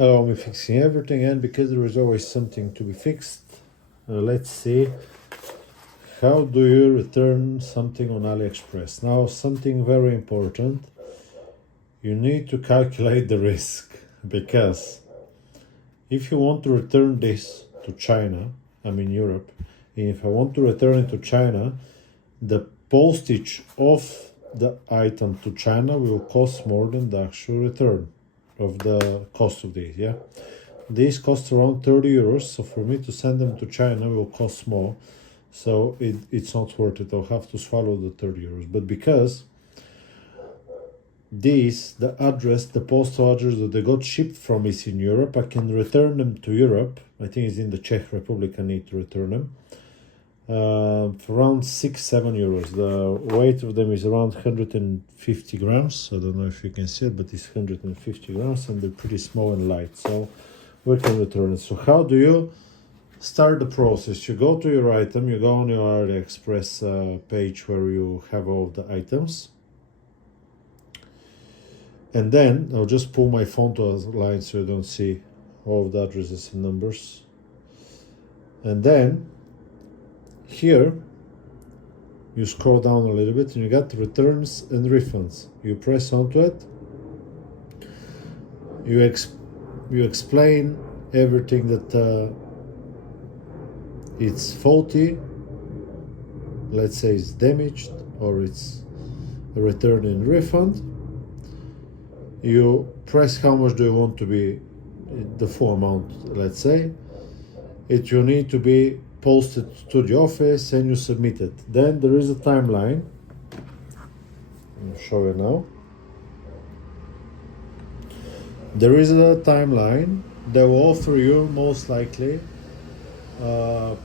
allow me fixing everything, and because there is always something to be fixed, let's see, how do you return something on AliExpress? Now, something very important, you need to calculate the risk, because if you want to return this to China, I mean Europe, and if I want to return it to China, the postage of the item to China will cost more than the actual return of the cost of this, yeah? These cost around 30 euros, so for me to send them to China will cost more, so it's not worth it. I'll have to swallow the 30 euros. But because the address, the postal address that they got shipped from is in Europe, I can return them to Europe. I think it's in the Czech Republic. I need to return them for around 6-7 euros. The weight of them is around 150 grams. I don't know if you can see it, but it's 150 grams, and they're pretty small and light, so we can return it. So how do you start the process? You go to your item, you go on your AliExpress page where you have all the items, and then I'll just pull my phone to a line so you don't see all of the addresses and numbers. And then here you scroll down a little bit and you got returns and refunds. You press onto it, you explain everything that it's faulty, let's say it's damaged, or it's a return and refund. You press how much do you want to be, the full amount, let's say. It will need to be posted to the office, and you submit it. Then there is a timeline. I'll show you now. There is a timeline that will offer you most likely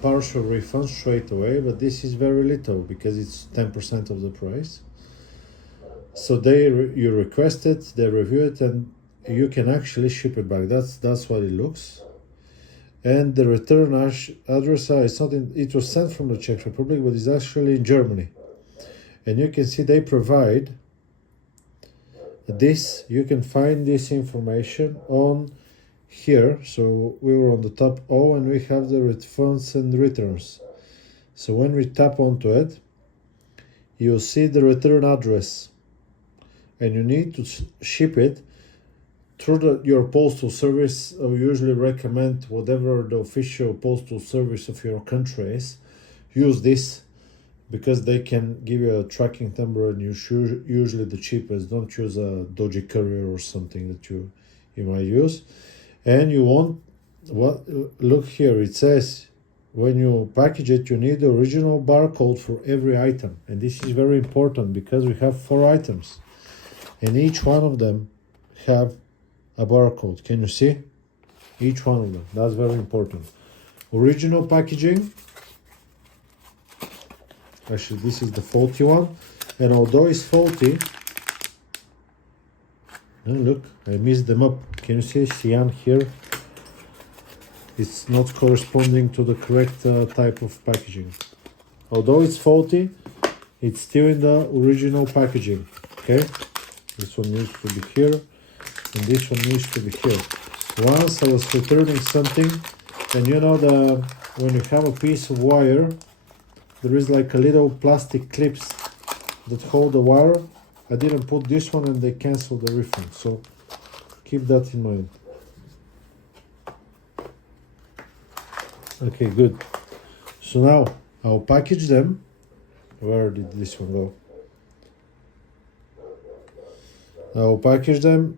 partial refund straight away, but this is very little because it's 10% of the price. So you request it, they review it, and you can actually ship it back. That's what it looks. And the return address, it was sent from the Czech Republic, but it's actually in Germany. And you can see they provide this. You can find this information on here. So we were on the top O, and we have the refunds and returns. So when we tap onto it, you'll see the return address, and you need to ship it through your postal service. I usually recommend whatever the official postal service of your country is. Use this because they can give you a tracking number, and usually the cheapest. Don't use a dodgy courier or something that you might use. And you want look here, it says when you package it, you need the original barcode for every item. And this is very important because we have 4 items, and each one of them have a barcode. Can you see? Each one of them. That's very important. Original packaging. Actually, this is the faulty one. And although it's faulty, look, I mixed them up. Can you see cyan here? It's not corresponding to the correct type of packaging. Although it's faulty, it's still in the original packaging. Okay? This one needs to be here, and this one needs to be here. Once I was returning something, and you know when you have a piece of wire, there is like a little plastic clips that hold the wire. I didn't put this one, and they canceled the refund. So keep that in mind. Okay, good. So now I'll package them. Where did this one go? I'll package them.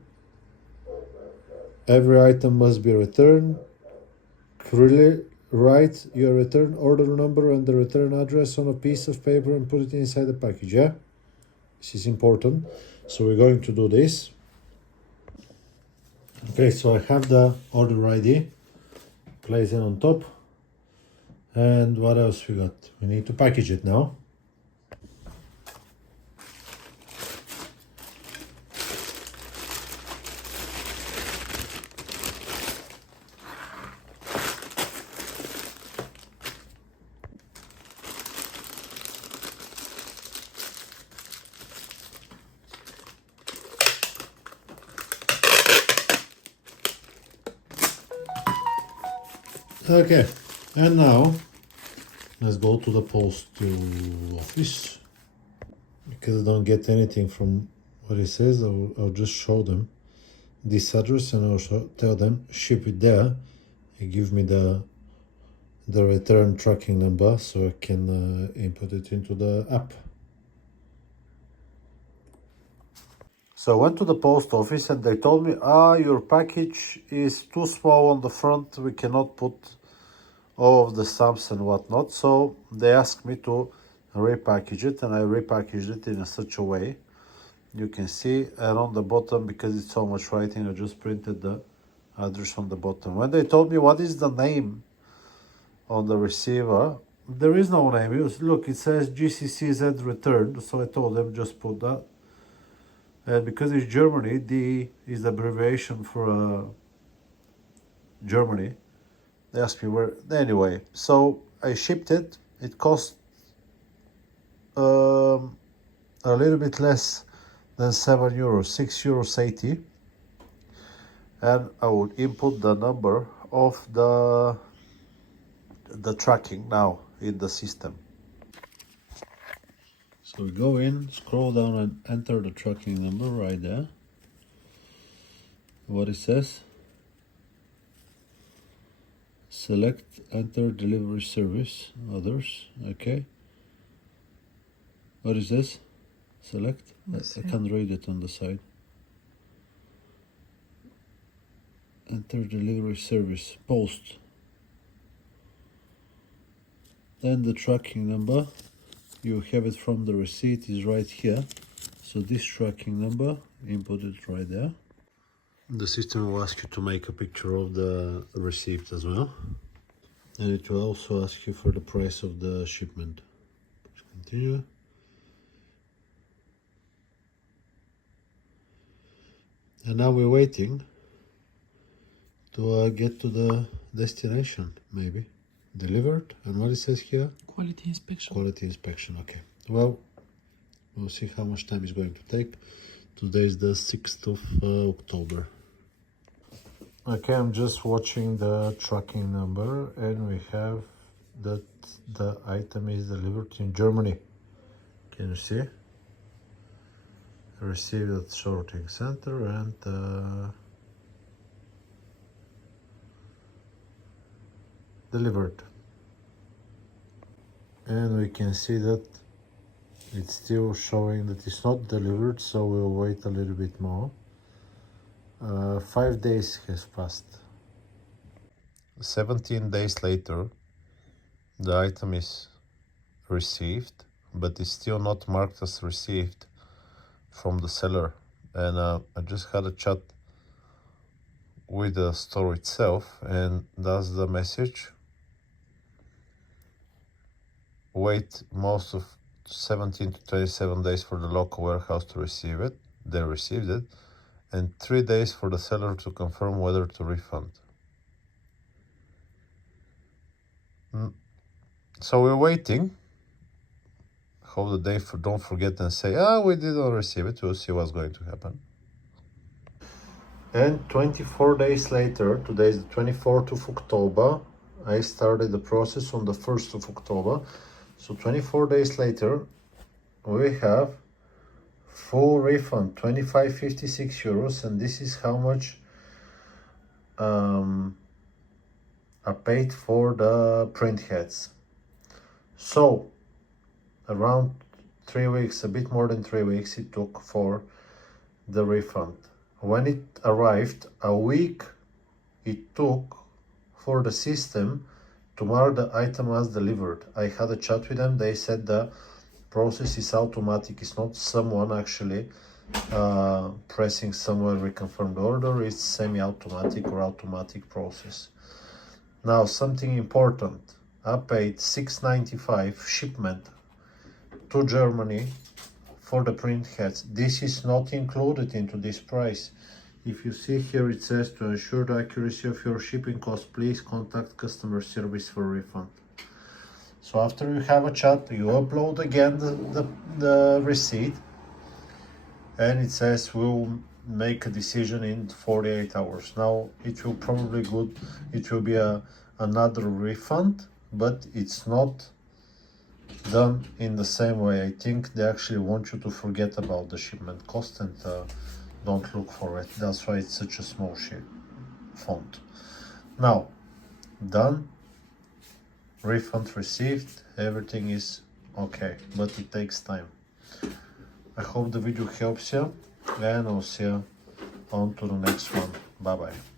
Every item must be returned. Clearly write your return order number and the return address on a piece of paper and put it inside the package, yeah? This is important. So we're going to do this. Okay, so I have the order ID. Place it on top. And what else we got? We need to package it now. Okay, and now let's go to the post office, because I don't get anything from what it says. I'll just show them this address and also tell them ship it there and give me the return tracking number so I can input it into the app. So I went to the post office and they told me, your package is too small on the front, we cannot put all of the stamps and whatnot. So they asked me to repackage it, and I repackaged it in such a way you can see. And on the bottom, because it's so much writing, I just printed the address on the bottom. When they told me what is the name on the receiver, there is no name. Look, it says GCCZ returned, so I told them just put that. And because it's Germany, D is the abbreviation for Germany. They asked me where. Anyway, so I shipped it. It cost a little bit less than €7, €6.80. And I would input the number of the tracking now in the system. So we go in, scroll down and enter the tracking number right there. What it says? Select, enter delivery service, others, okay. What is this? Select? I can't read it on the side. Enter delivery service, post. Then the tracking number, you have it from the receipt, is right here. So this tracking number, input it right there. The system will ask you to make a picture of the receipt as well. And it will also ask you for the price of the shipment. Continue. And now we're waiting to get to the destination, maybe. Delivered. And what it says here? Quality inspection. Quality inspection, okay. Well, we'll see how much time it's going to take. Today is the 6th of October. Okay, I'm just watching the tracking number, and we have that the item is delivered in Germany. Can you see? Received at sorting center and delivered. And we can see that it's still showing that it's not delivered, so we'll wait a little bit more. 5 days has passed. 17 days later, the item is received, but it's still not marked as received from the seller. And I just had a chat with the store itself, and that's the message. Wait most of 17 to 27 days for the local warehouse to receive it. They received it. And 3 days for the seller to confirm whether to refund. So we're waiting. Hope that they don't forget and say, we didn't receive it. We'll see what's going to happen. And 24 days later, today is the 24th of October. I started the process on the 1st of October. So 24 days later, we have full refund, €25.56, and this is how much I paid for the print heads. So around 3 weeks, a bit more than 3 weeks it took for the refund. When it arrived, a week it took for the system to mark the item as delivered. I had a chat with them. They said the process is automatic. It's not someone actually pressing somewhere reconfirm the order. It's semi-automatic or automatic process. Now, something important. I paid $6.95 shipment to Germany for the print heads. This is not included into this price. If you see here, it says to ensure the accuracy of your shipping cost, please contact customer service for refund. So after you have a chat, you upload again the receipt, and it says we'll make a decision in 48 hours. Now it will probably it will be a another refund, but it's not done in the same way. I think they actually want you to forget about the shipment cost and don't look for it. That's why it's such a small font. Now, done, refund received, everything is okay, but it takes time. I hope the video helps you, and I'll see you on to the next one. Bye bye.